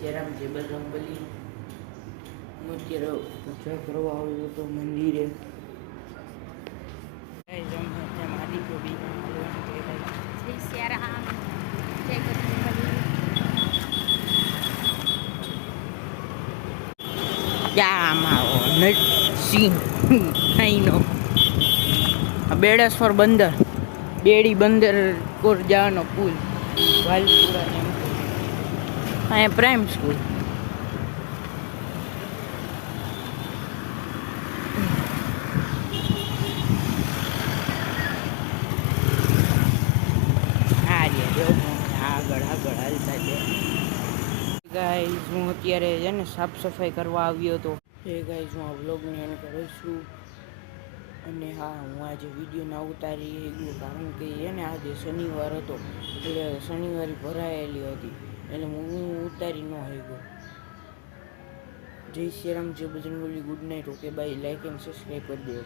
શ્રીરામ જય બજરંગબલી. હું અત્યારે પૂજા કરવા આવ્યો હતો મંદિરે. બેડેશ્વર બંદર, બેડી બંદર કોર જવાનો પુલ વાલપુરા એમ અહીંયા પ્રાઇમ સ્કૂલ. આગળ હાલતા છે ગાઈઝ. હું અત્યારે છે ને સાફ સફાઈ કરવા આવ્યો હતો. એ ગાઈઝ હું આ વ્લોગને એન્ડ કરું છું. અને હા, હું આજે વિડીયો ના ઉતારી ગયો કારણ કે એને આજે શનિવાર હતો એટલે શનિવારે ભરાયેલી હતી એટલે હું ઉતારી ન ગયો. જય શ્રી રામ, જય Bajrangbali. Good night. Okay bye. Like and subscribe કરી દો.